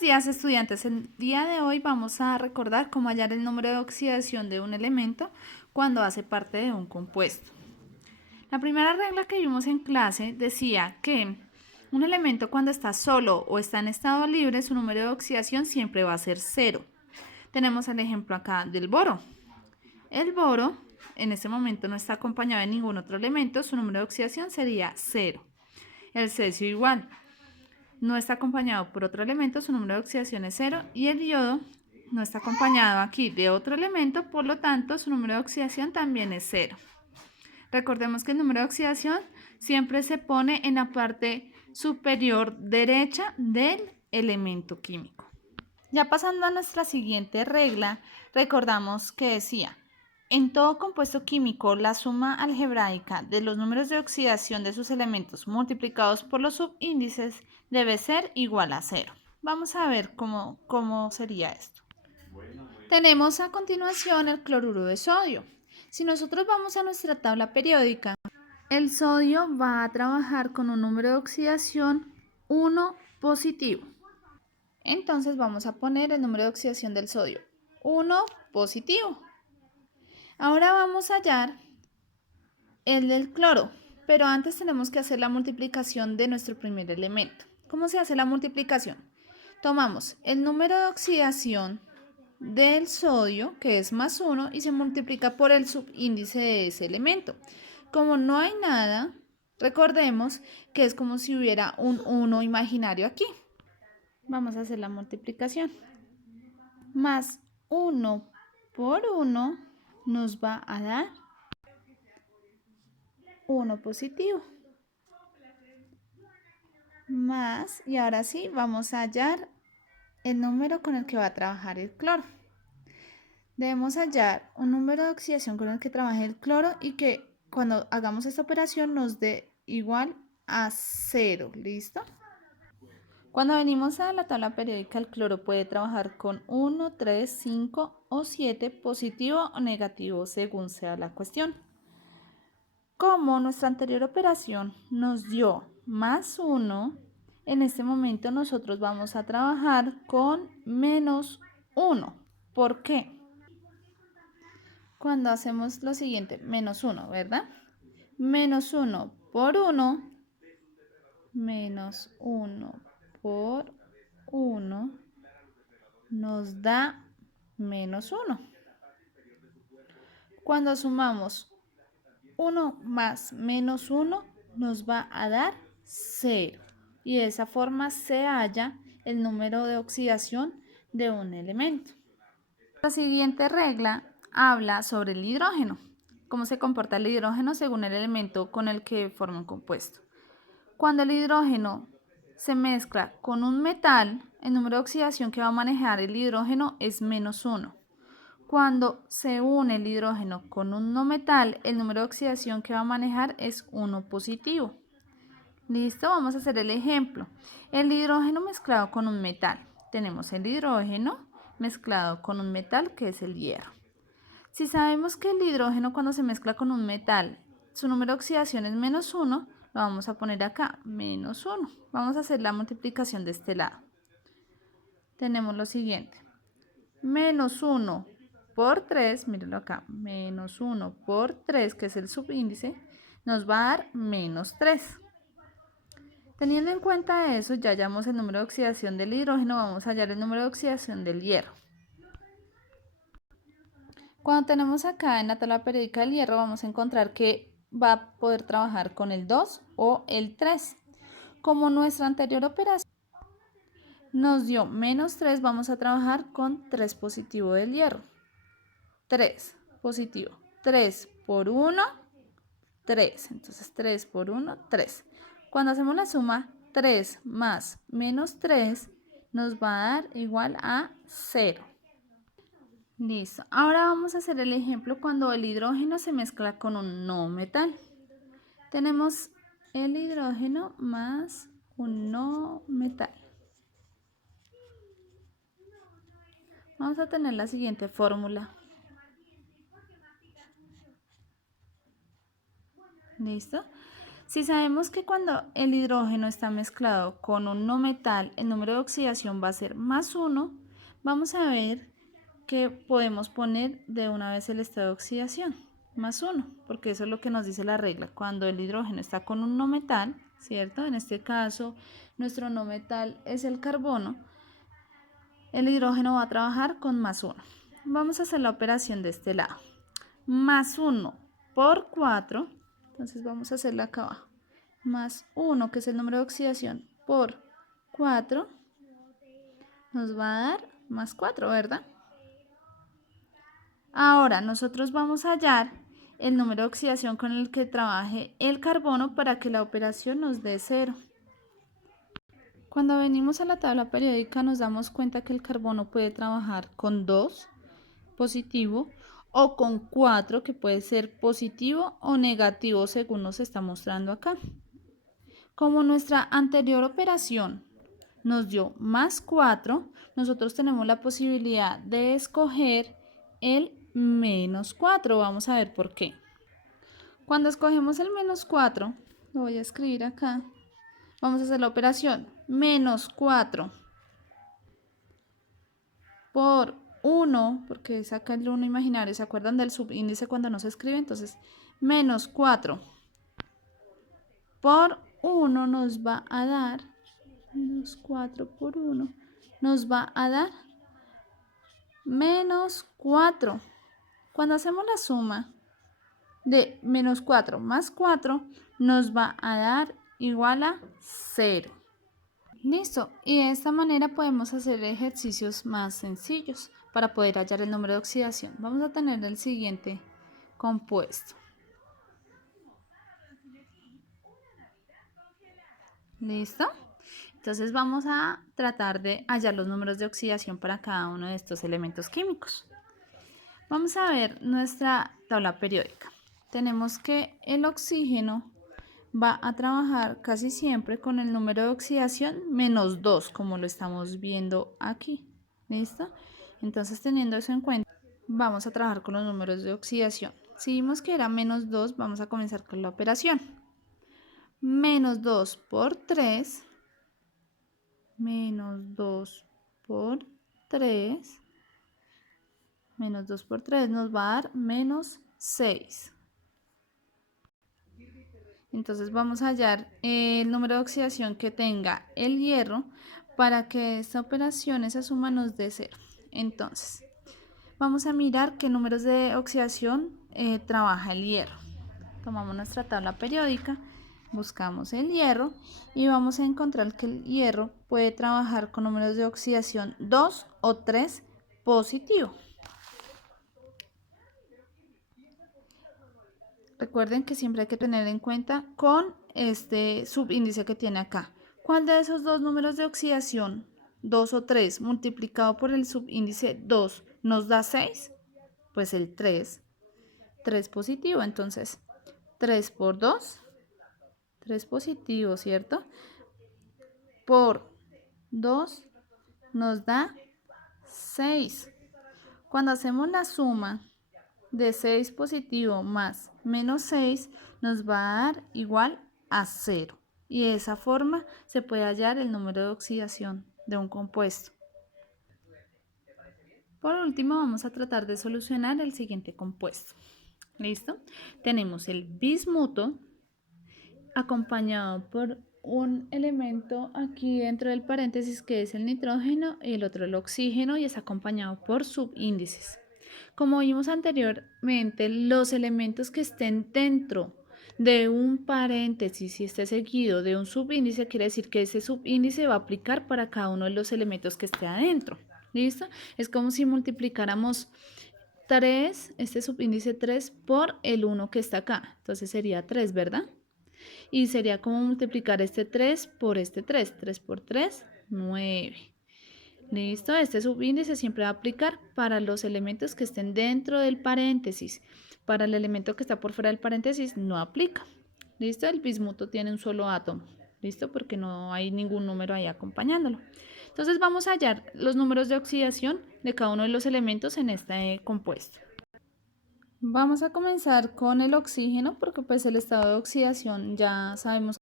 Buenos días, estudiantes. El día de hoy vamos a recordar cómo hallar el número de oxidación de un elemento cuando hace parte de un compuesto. La primera regla que vimos en clase decía que un elemento cuando está solo o está en estado libre, su número de oxidación siempre va a ser 0. Tenemos el ejemplo acá del boro. El boro en este momento no está acompañado de ningún otro elemento, su número de oxidación sería 0. El cesio igual. No está acompañado por otro elemento, su número de oxidación es 0, y el yodo no está acompañado aquí de otro elemento, por lo tanto su número de oxidación también es 0. Recordemos que el número de oxidación siempre se pone en la parte superior derecha del elemento químico. Ya pasando a nuestra siguiente regla, recordamos que decía: en todo compuesto químico, la suma algebraica de los números de oxidación de sus elementos multiplicados por los subíndices debe ser igual a 0. Vamos a ver cómo sería esto. Tenemos a continuación el cloruro de sodio. Si nosotros vamos a nuestra tabla periódica, el sodio va a trabajar con un número de oxidación 1 positivo. Entonces vamos a poner el número de oxidación del sodio 1 positivo. Ahora vamos a hallar el del cloro, pero antes tenemos que hacer la multiplicación de nuestro primer elemento. ¿Cómo se hace la multiplicación? Tomamos el número de oxidación del sodio, que es más 1, y se multiplica por el subíndice de ese elemento. Como no hay nada, recordemos que es como si hubiera un 1 imaginario aquí. Vamos a hacer la multiplicación. Más 1 por 1 nos va a dar 1 positivo. Más, y ahora sí, vamos a hallar el número con el que va a trabajar el cloro. Debemos hallar un número de oxidación con el que trabaje el cloro y que cuando hagamos esta operación nos dé igual a 0. ¿Listo? Cuando venimos a la tabla periódica, el cloro puede trabajar con 1, 3, 5 o 7, positivo o negativo según sea la cuestión. Como nuestra anterior operación nos dio más 1, en este momento nosotros vamos a trabajar con menos 1. ¿Por qué? Cuando hacemos lo siguiente, menos 1, ¿verdad? Menos 1 por 1, menos 1 por 1 nos da menos 1. Cuando sumamos 1 más menos 1 nos va a dar 0. Y de esa forma se halla el número de oxidación de un elemento. La siguiente regla habla sobre el hidrógeno. Cómo se comporta el hidrógeno según el elemento con el que forma un compuesto. Cuando el hidrógeno se mezcla con un metal, el número de oxidación que va a manejar el hidrógeno es menos 1. Cuando se une el hidrógeno con un no metal, el número de oxidación que va a manejar es 1 positivo. Listo, vamos a hacer el ejemplo. El hidrógeno mezclado con un metal. Tenemos el hidrógeno mezclado con un metal que es el hierro. Si sabemos que el hidrógeno cuando se mezcla con un metal, su número de oxidación es menos 1, lo vamos a poner acá, menos 1. Vamos a hacer la multiplicación de este lado. Tenemos lo siguiente. Menos 1 por 3, mírenlo acá, menos 1 por 3, que es el subíndice, nos va a dar menos 3. Teniendo en cuenta eso, ya hallamos el número de oxidación del hidrógeno, vamos a hallar el número de oxidación del hierro. Cuando tenemos acá en la tabla periódica del hierro, vamos a encontrar que va a poder trabajar con el 2 o el 3. Como nuestra anterior operación nos dio menos 3, vamos a trabajar con 3 positivo del hierro. 3 positivo. 3 por 1, 3. Entonces 3 por 1, 3. Cuando hacemos la suma, 3 más menos 3 nos va a dar igual a 0. Listo. Ahora vamos a hacer el ejemplo cuando el hidrógeno se mezcla con un no metal. Tenemos el hidrógeno más un no metal. Vamos a tener la siguiente fórmula. ¿Listo? Si sabemos que cuando el hidrógeno está mezclado con un no metal, el número de oxidación va a ser +1, vamos a ver que podemos poner de una vez el estado de oxidación, +1, porque eso es lo que nos dice la regla. Cuando el hidrógeno está con un no metal, ¿cierto? En este caso, nuestro no metal es el carbono, el hidrógeno va a trabajar con +1. Vamos a hacer la operación de este lado. +1 por 4, entonces vamos a hacerla acá abajo. +1, que es el número de oxidación, por 4, nos va a dar +4, ¿verdad? Ahora nosotros vamos a hallar el número de oxidación con el que trabaje el carbono para que la operación nos dé 0. Cuando venimos a la tabla periódica nos damos cuenta que el carbono puede trabajar con 2, positivo, o con 4, que puede ser positivo o negativo según nos está mostrando acá. Como nuestra anterior operación nos dio +4, nosotros tenemos la posibilidad de escoger el -4. Vamos a ver por qué. Cuando escogemos el -4, lo voy a escribir acá, vamos a hacer la operación -4 por 1, porque es acá el 1 imaginario, ¿se acuerdan del subíndice cuando no se escribe? Entonces, -4 por 1 nos va a dar, -4 por 1, nos va a dar -4. Cuando hacemos la suma de -4 más 4, nos va a dar igual a 0. Listo, y de esta manera podemos hacer ejercicios más sencillos para poder hallar el número de oxidación. Vamos a tener el siguiente compuesto. ¿Listo? Entonces vamos a tratar de hallar los números de oxidación para cada uno de estos elementos químicos. Vamos a ver nuestra tabla periódica. Tenemos que el oxígeno va a trabajar casi siempre con el número de oxidación -2, como lo estamos viendo aquí. ¿Listo? Entonces, teniendo eso en cuenta, vamos a trabajar con los números de oxidación. Si vimos que era -2, vamos a comenzar con la operación. -2 por 3, -2 por 3, -2 por 3 nos va a dar -6. Entonces vamos a hallar el número de oxidación que tenga el hierro para que esta operación, esa suma, nos dé 0. Entonces, vamos a mirar qué números de oxidación trabaja el hierro. Tomamos nuestra tabla periódica, buscamos el hierro y vamos a encontrar que el hierro puede trabajar con números de oxidación 2 o 3 positivo. Recuerden que siempre hay que tener en cuenta con este subíndice que tiene acá. ¿Cuál de esos dos números de oxidación, 2 o 3, multiplicado por el subíndice 2, nos da 6? Pues el 3. 3 positivo, entonces 3 por 2, 3 positivo, ¿cierto? Por 2 nos da 6. Cuando hacemos la suma de 6 positivo más -6 nos va a dar igual a 0. Y de esa forma se puede hallar el número de oxidación de un compuesto. Por último, vamos a tratar de solucionar el siguiente compuesto. ¿Listo? Tenemos el bismuto acompañado por un elemento aquí dentro del paréntesis que es el nitrógeno y el otro el oxígeno y es acompañado por subíndices. Como vimos anteriormente, los elementos que estén dentro de un paréntesis y esté seguido de un subíndice, quiere decir que ese subíndice va a aplicar para cada uno de los elementos que esté adentro. ¿Listo? Es como si multiplicáramos 3, este subíndice 3 por el 1 que está acá. Entonces sería 3, ¿verdad? Y sería como multiplicar este 3 por este 3. 3 por 3, 9. ¿Listo? Este subíndice siempre va a aplicar para los elementos que estén dentro del paréntesis. Para el elemento que está por fuera del paréntesis no aplica. ¿Listo? El bismuto tiene un solo átomo. ¿Listo? Porque no hay ningún número ahí acompañándolo. Entonces vamos a hallar los números de oxidación de cada uno de los elementos en este compuesto. Vamos a comenzar con el oxígeno porque pues el estado de oxidación ya sabemos